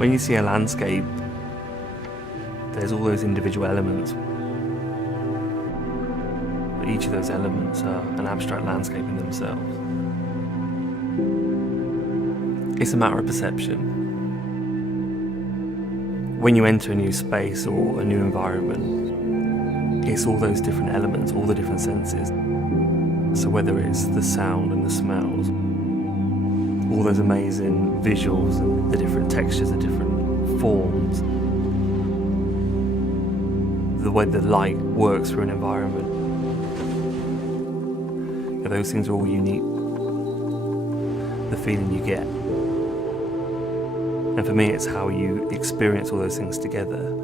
When you see a landscape, there's all those individual elements. But each of those elements are an abstract landscape in themselves. It's a matter of perception. When you enter a new space or a new environment, it's all those different elements, all the different senses. So whether it's the sound and the smells, all those amazing visuals and the different textures, the different forms, the way the light works through an environment, those things are all unique. The feeling you get. And for me, it's how you experience all those things together.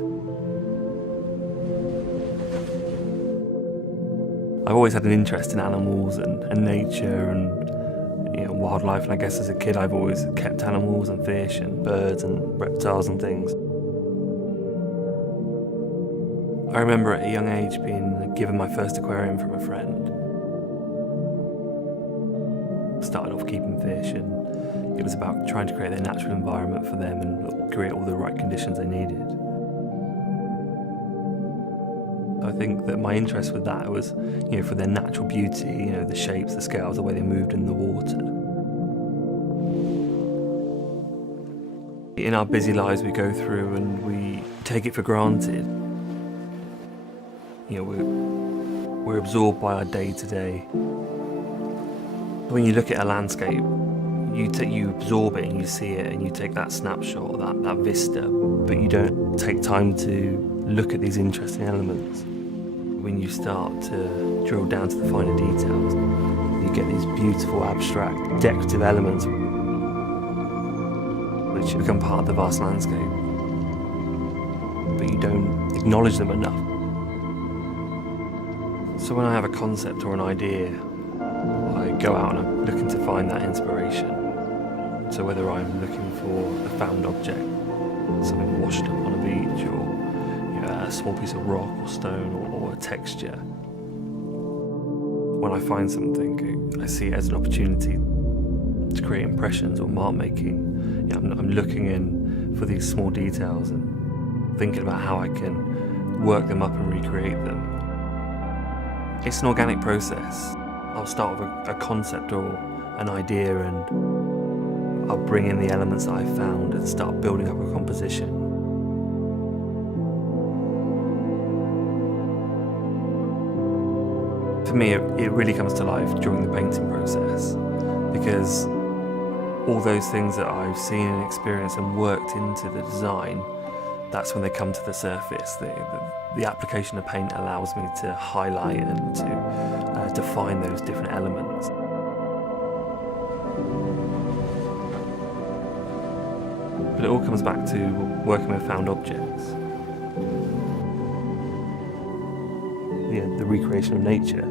I've always had an interest in animals and nature and wildlife, and I guess as a kid I've always kept animals and fish and birds and reptiles and things. I remember at a young age being given my first aquarium from a friend. Started off keeping fish, and it was about trying to create their natural environment for them and create all the right conditions they needed. I think that my interest with that was, for their natural beauty, the shapes, the scales, the way they moved in the water. In our busy lives we go through and we take it for granted. We're absorbed by our day-to-day. When you look at a landscape, you absorb it and you see it and you take that snapshot, that vista, but you don't take time to look at these interesting elements. When you start to drill down to the finer details, you get these beautiful, abstract, decorative elements which become part of the vast landscape, but you don't acknowledge them enough. So when I have a concept or an idea, I go out and I'm looking to find that inspiration. So whether I'm looking for a found object, something washed up on a beach, or a small piece of rock or stone or a texture, when I find something, I see it as an opportunity to create impressions or mark making. I'm looking in for these small details and thinking about how I can work them up and recreate them. It's an organic process. I'll start with a concept or an idea, and I'll bring in the elements that I've found and start building up a composition. For me, it really comes to life during the painting process, because all those things that I've seen and experienced and worked into the design, that's when they come to the surface. The application of paint allows me to highlight and to define those different elements. But it all comes back to working with found objects. The recreation of nature.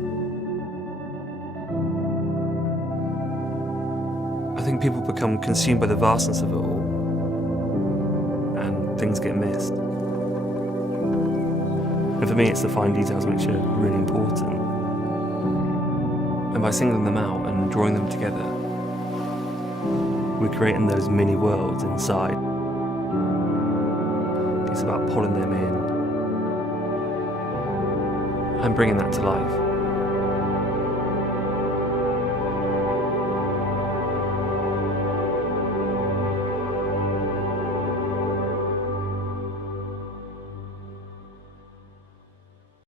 I think people become consumed by the vastness of it all, and things get missed. And for me, it's the fine details which are really important. And by singling them out and drawing them together, we're creating those mini worlds inside. It's about pulling them in and bringing that to life.